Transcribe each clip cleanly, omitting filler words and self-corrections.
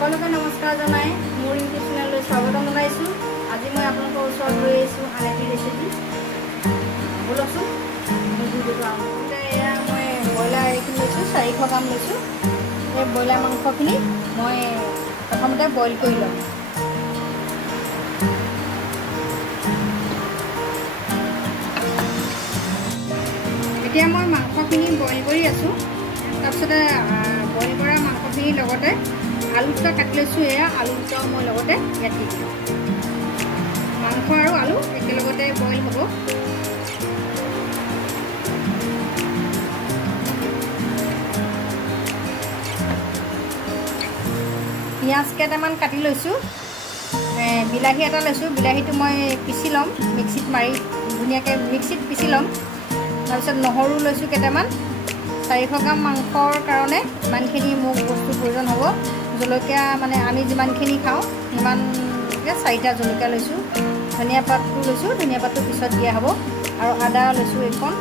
সকলোকে নমস্কাৰ জনাই মোৰ ইউটিউব চেনেললৈ স্বাগতম জনাইছোঁ। আজি মই আপোনালোকৰ ওচৰত লৈ আহিছোঁ আন এটি ৰেচিপি। ব'লকচোন মোৰ ভিডিঅ'টো আৰম্ভ কৰোঁ। এয়া মই ব্ৰইলাৰ এইখিনি লৈছোঁ, 400 গ্ৰাম লৈছোঁ। এই ব্ৰইলাৰ মাংসখিনি মই প্ৰথমতে বইল কৰি ল'ম। এতিয়া মই মাংসখিনি বইল কৰি আছোঁ। তাৰপিছতে বইল কৰা মাংসখিনিৰ লগতে আলু দুটা কাটি লৈছোঁ। এয়া আলু দুটাও মই লগতে ইয়াত দি দিম। মাংস আৰু আলু একেলগতে বইল হ'ব। পিঁয়াজ কেইটামান কাটি লৈছোঁ। বিলাহী এটা লৈছোঁ। বিলাহীটো মই পিচি ল'ম, মিক্সিত মাৰি ধুনীয়াকৈ মিক্সিত পিচি ল'ম। তাৰপিছত নহৰু লৈছোঁ কেইটামান। 400 গ্ৰাম মাংসৰ কাৰণে ইমানখিনি মোক বস্তুৰ প্ৰয়োজন হ'ব। জলকীয়া মানে আমি যিমানখিনি খাওঁ সিমানকৈ 4টা জলকীয়া লৈছোঁ। ধনিয়া পাতটো লৈছোঁ, ধনিয়া পাতটো পিছত দিয়া হ'ব। আৰু আদা লৈছোঁ এখন,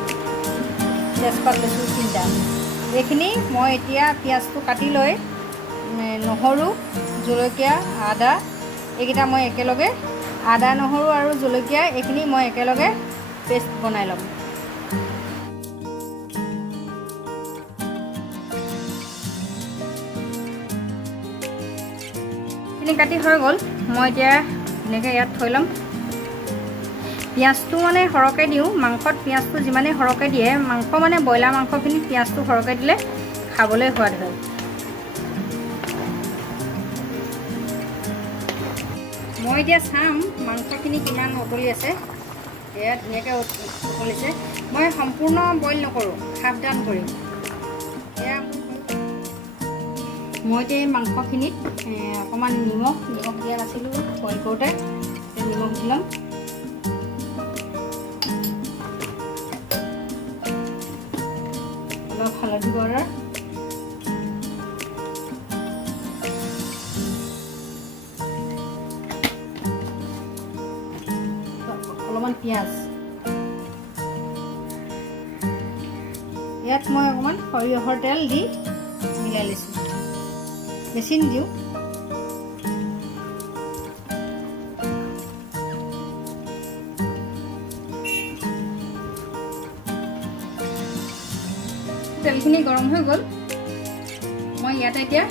তেজপাত লৈছোঁ 3টা। এইখিনি মই এতিয়া পিঁয়াজটো কাটি লৈ নহৰু, জলকীয়া, আদা এইকেইটা মই একেলগে আদা, নহৰু আৰু জলকীয়া এইখিনি মই একেলগে পেষ্ট বনাই ল'ম। কাটি হৈ গ'ল। মই এতিয়া ধুনীয়াকৈ ইয়াত থৈ ল'ম। পিঁয়াজটো মানে সৰহকৈ দিওঁ। মাংসত পিঁয়াজটো যিমানেই সৰহকৈ দিয়ে, মাংস মানে ব্ৰইলাৰ মাংসখিনিত পিঁয়াজটো সৰহকৈ দিলে খাবলৈ সোৱাদ হয়। মই এতিয়া চাম মাংসখিনি কিমান উতলি আছে। এয়া ধুনীয়াকৈ উতলিছে। মই সম্পূৰ্ণ বইল নকৰোঁ, হাফ ডান কৰিম। এয়া মই এতিয়া এই মাংসখিনিত অকণমান নিমখ দিয়া নাছিলোঁ বইল কৰোঁতে, নিমখ দি ল'ম। অলপ হালধি পাউডাৰ, অলপমান পিঁয়াজ। ইয়াত মই অকণমান সৰিয়হৰ তেল দি মিলাই লৈছোঁ। বেছি নিদিওঁ। তেলখিনি গৰম হৈ গ'ল। মই ইয়াতে এতিয়া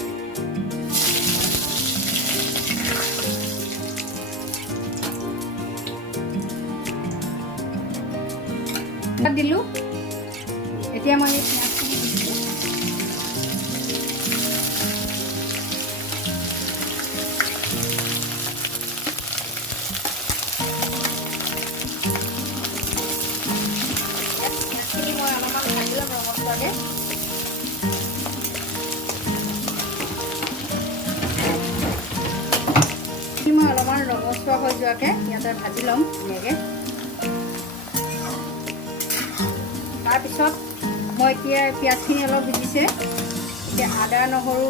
দিলোঁ। এতিয়া মই পিঁয়াজখিনি দিছোঁ। মই অলপমান ভাজি ল'ম ৰঙচুৱাকৈ। মই অলপমান ৰঙচুৱা হৈ যোৱাকৈ ইয়াতে ভাজি ল'ম ধুনীয়াকৈ। তাৰপিছত মই এতিয়া পিঁয়াজখিনি অলপ ভিজিছে। এতিয়া আদা, নহৰু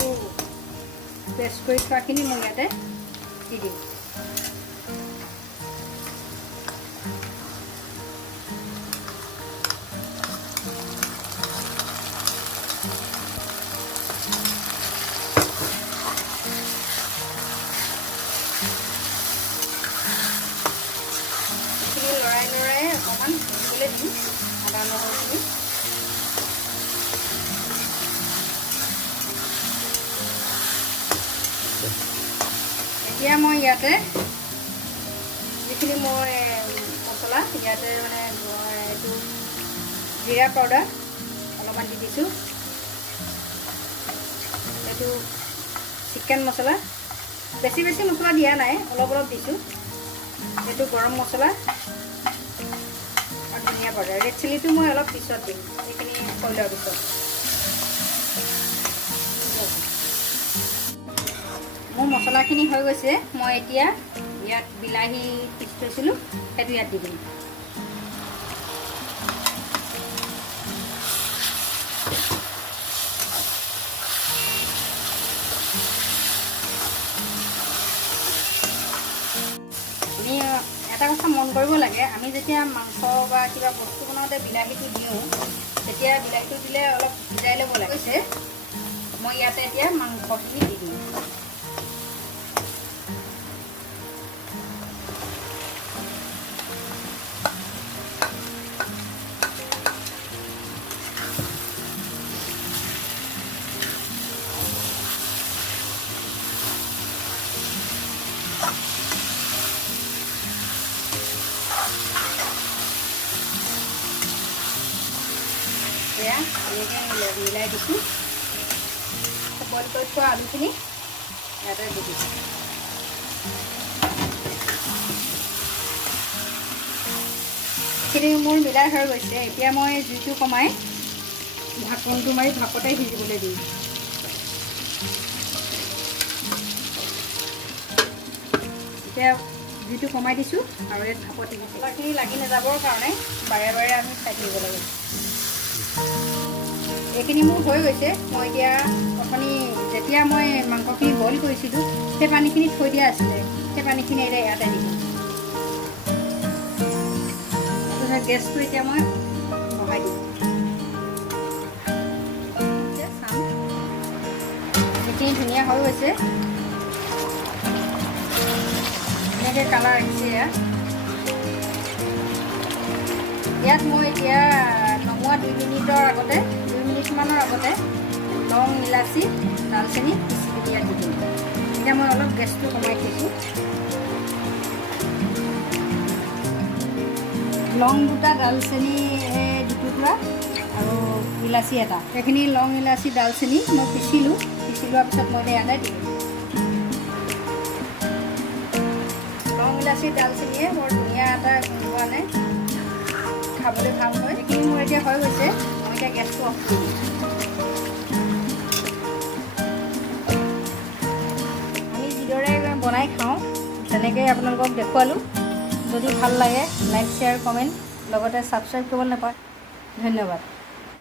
পেষ্ট কৰি থোৱাখিনি মই ইয়াতে দি দিম। লৰাই লৰাই অকণমান ভুজিবলৈ দিম আদা নহৰুখিনি। এতিয়া মই ইয়াতে যিখিনি মই মছলা ইয়াতে মানে এইটো জিৰা পাউডাৰ অলপমান দি দিছোঁ। এইটো চিকেন মছলা, বেছি মছলা দিয়া নাই, অলপ দিছোঁ। এইটো গৰম মছলা আৰু ধনিয়া পাউডাৰ। ৰেড চিলিটো মই অলপ পিছত দিম, এইখিনি হৈ লোৱাৰ পিছত। মোৰ মছলাখিনি হৈ গৈছে। মই এতিয়া ইয়াত বিলাহী পিচি থৈছিলোঁ সেইটো ইয়াত দি দিম। আমি এটা কথা মন কৰিব লাগে, আমি যেতিয়া মাংস বা কিবা বস্তু বনাওঁতে বিলাহীটো দিওঁ, তেতিয়া বিলাহীটো দিলে অলপ ভিজাই ল'ব লাগে। মই ইয়াতে এতিয়া মাংসখিনি দি দিম। এয়া এনেকৈ মিলাই দিছোঁ। বইল কৰি থোৱা আলুখিনি ইয়াতে দি দিছোঁ। এইখিনি মোৰ মিলাই হৈ গৈছে। এতিয়া মই জুইটো কমাই ঢাকনটো মাৰি ভাপতে সিজিবলৈ দিম। এতিয়া জুইটো কমাই দিছোঁ আৰু ইয়াত ভাপত মছলাখিনি লাগি নাযাবৰ কাৰণে বাৰে বাৰে আমি চাই থাকিব লাগে। এইখিনি মোৰ হৈ গৈছে। মই এতিয়া অথনি যেতিয়া মই মাংসখিনি বইল কৰিছিলোঁ সেই পানীখিনি থৈ দিয়া আছিলে, সেই পানীখিনি এতিয়া ইয়াতে দি দিম। তাৰপিছত গেছটো এতিয়া মই বহাই দিম। চাম এইখিনি ধুনীয়া হৈ গৈছে। এনেকৈ কালাৰ আহিছে। ইয়াত মই এতিয়া নমোৱা 2 মিনিটমানৰ আগতে লং, ইলাচি, দালচেনি পিচি ইয়াত দি দিম। এতিয়া মই অলপ গেছটো কমাই থৈছোঁ। লং 2টা, দালচেনি 2 টুকুৰা আৰু ইলাচি 1টা। এইখিনি লং, ইলাচি, দালচেনি মই পিচি লোৱাৰ পিছত মই ইয়াতে দিম। লং, ইলাচি, দালচেনিয়ে বৰ ধুনীয়া এটা হোৱা নাই, খাবলৈ ভাল হয়। এইখিনি মোৰ এতিয়া হৈ গৈছে। মই এতিয়া গেছটো অফ কৰি দিম। আমি যিদৰে বনাই খাওঁ তেনেকৈ আপোনালোকক দেখুৱালোঁ। যদি ভাল লাগে লাইক, শ্বেয়াৰ, কমেণ্ট লগতে ছাবস্ক্ৰাইব কৰিবলৈ নাপায়। ধন্যবাদ।